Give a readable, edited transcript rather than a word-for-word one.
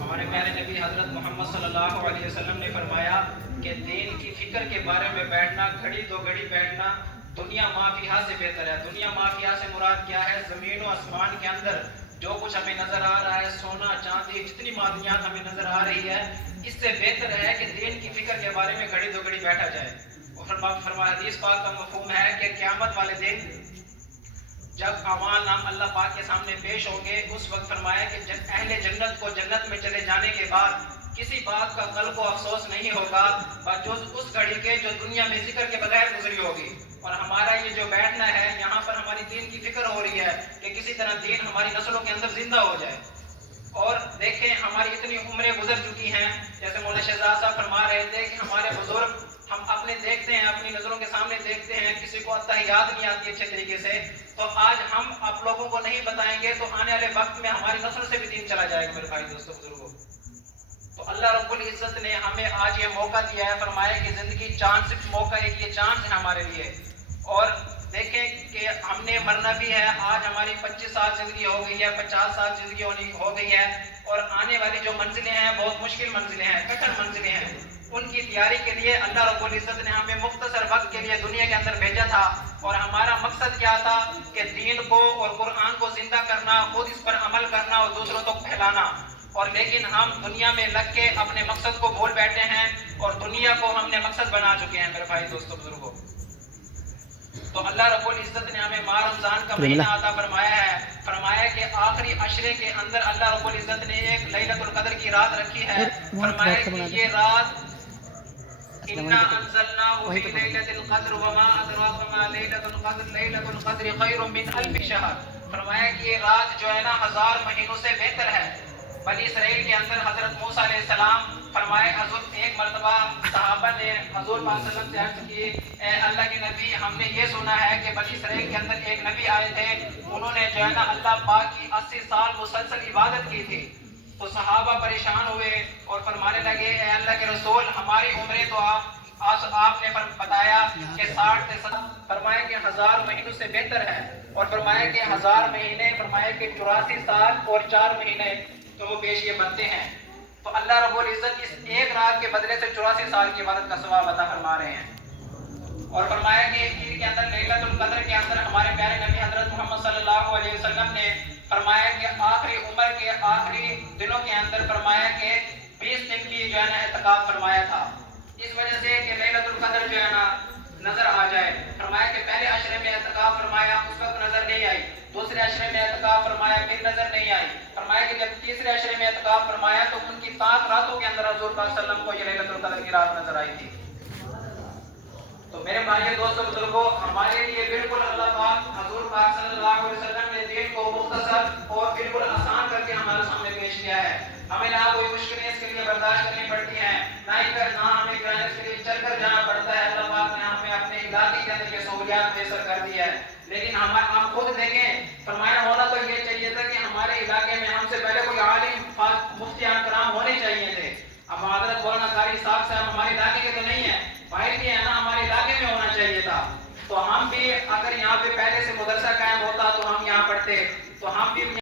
ہمارے پیارے نبی حضرت محمد صلی اللہ علیہ وسلم نے فرمایا کہ دین کی فکر کے بارے میں بیٹھنا، گھڑی دو گھڑی بیٹھنا دنیا مافیہا سے بہتر ہے۔ دنیا مافیہا سے مراد کیا ہے؟ زمین و آسمان کے اندر جو کچھ ہمیں نظر آ رہا ہے، سونا چاندی جتنی معدنیات ہمیں نظر آ رہی ہے، اس سے بہتر ہے کہ دین کی فکر کے بارے میں گھڑی دو گھڑی بیٹھا جائے۔ اور حدیث پاک کا مفہوم ہے کہ قیامت والے دن جب اعمال نام اللہ پاک کے سامنے پیش ہوں گے، اس وقت فرمایا کہ اہل جنت کو جنت میں چلے جانے کے بعد کسی بات کا کل کو افسوس نہیں ہوگا بجز اس گھڑی کے جو دنیا میں ذکر کے بغیر گزری ہوگی۔ اور ہمارا یہ جو بیٹھنا ہے یہاں پر ہماری دین کی فکر ہو رہی ہے کہ کسی طرح دین ہماری نسلوں کے اندر زندہ ہو جائے۔ اور دیکھیں ہماری اتنی عمریں گزر چکی ہیں، جیسے مولانا شہزاد صاحب فرما رہے تھے کہ ہمارے بزرگ ہم اپنے دیکھتے ہیں، اپنی نظروں کے سامنے دیکھتے ہیں، کسی کو اتحیات نہیں آتی اچھے طریقے سے، تو آج ہم آپ لوگوں کو نہیں بتائیں گے تو آنے والے وقت میں ہماری نسل سے بھی دین چلا جائے گا۔ میرے بھائی دوستو بزرگوں، تو اللہ رب العزت نے ہمیں آج یہ موقع دیا ہے، فرمایا کہ زندگی چاند صرف موقع ایک یہ چانس ہے ہمارے لیے۔ اور دیکھیں کہ ہم نے مرنا بھی ہے، آج ہماری 25 سال زندگی ہو گئی ہے، 50 سال زندگی ہو گئی ہے، اور آنے والی جو منزلیں ہیں بہت مشکل منزلیں ہیں، کٹھن منزلیں ہیں۔ ان کی تیاری کے لیے اللہ رب العزت نے ہمیں مختصر وقت کے لیے دنیا کے اندر بھیجا تھا، اور ہمارا مقصد کیا تھا کہ دین کو اور قرآن کو زندہ کرنا، خود اس پر عمل کرنا اور دوسروں تک پھیلانا۔ اور لیکن ہم دنیا میں لگ کے اپنے مقصد کو بھول بیٹھے ہیں، اور دنیا کو ہم نے مقصد بنا چکے ہیں۔ میرے بھائی دوستو بزرگوں، تو اللہ رب العزت نے ہمیں ماہ رمضان کا مہینہ عطا فرمایا ہے، فرمایا کہ آخری عشرے کے اندر اللہ رب العزت نے ایک لیلۃ القدر کی رات رکھی ہے، فرمایا کہ یہ رات اِنَّا أَنزَلْنَاهُ فِي لَيْلَةِ الْقَدْرِ وَمَا أَدْرَاكَ مَا لَيْلَةُ الْقَدْرِ لَيْلَةُ الْقَدْرِ خَيْرٌ مِّنْ أَلْفِ شَهْرٍ۔ فرمایا کہ یہ رات جو ہے نا 1000 مہینوں سے بہتر ہے۔ بنی اسرائیل کے اندر حضرت موسیٰ علیہ السلام فرمائے، حضرت ایک مرتبہ صحابہ نے حضور پاک صلی اللہ علیہ وسلم سے عرض کی، اے اللہ کے نبی، ہم نے یہ سنا ہے کہ بنی اسرائیل کے اندر ایک نبی آئے تھے، انہوں نے جو ہے نا اللہ پاک کی 80 سال مسلسل عبادت کی تھی۔ تو صحابہ پریشان ہوئے اور فرمانے لگے، اے اللہ کے رسول، ہماری عمریں تو آپ نے بتایا کہ 60 سے 70، فرمایا کہ 1000 مہینوں سے بہتر ہے، اور فرمایا کہ 1000 مہینے، فرمایا کہ 84 سال اور 4 مہینے تو وہ پیش یہ بنتے ہیں۔ تو اللہ رب العزت اس ایک رات کے بدلے سے 84 سال کی عبادت کا ثواب عطا فرما رہے ہیں۔ اور فرمایا کہ ان کے اندر لیلۃ القدر کے اندر ہمارے پیارے نبی حضرت محمد صلی اللہ علیہ وسلم نے فرمایا کہ آخری عمر کے آخری دنوں کے اندر فرمایا کہ 20 دن کی جو ہے نا اعتکاف فرمایا تھا، اس وجہ سے کہ لیلۃ القدر جو ہے نا نظر آ جائے۔ فرمایا کہ پہلے عشرے میں اعتکاف فرمایا، اس وقت نظر نہیں آئی، دوسرے عشرے میں اعتکاف فرمایا، پھر نظر نہیں آئی۔ فرمایا کہ جب تیسرے عشرے میں اعتکاف فرمایا تو ان کی 7 راتوں کے اندر حضور پاک صلی اللہ علیہ وسلم کو یہ لیلۃ القدر کی رات نظر آئی تھی۔ تو میرے بھائی دوستو بزرگوں، ہمارے لیے بالکل اللہ پاک حضور پاک صلی اللہ علیہ وسلم نے دین کو مختصر اور بالکل آسان کر کے ہمارے سامنے پیش کیا ہے۔ ہمیں نہ کوئی مشکلیں اس کے لیے برداشت کرنی پڑتی ہیں، نہ ہمیں اس کے لیے چل کر جانا پڑتا ہے۔ اللہ پاک نے ہمیں اپنے علاقے کے اندر یہ سہولیات میسر کر دی ہے، لیکن ہم خود دیکھیں، فرمایا ہونا تو یہ چاہیے تھا کہ ہمارے علاقے میں ہم سے پہلے کوئی عالم مفتیان کرام ہونے چاہیے تھے۔ اب حضرت مولانا قاری صاحب ہمارے علاقے کے تو نہیں ہیں، باہر کے ہیں نا، ہمارے علاقے میں ہونا چاہیے تھا، تو ہم بھی اگر یہاں پہ پہلے سے مدرسہ قائم ہوتا تو ہم یہاں پڑھتے، تو ہم بھی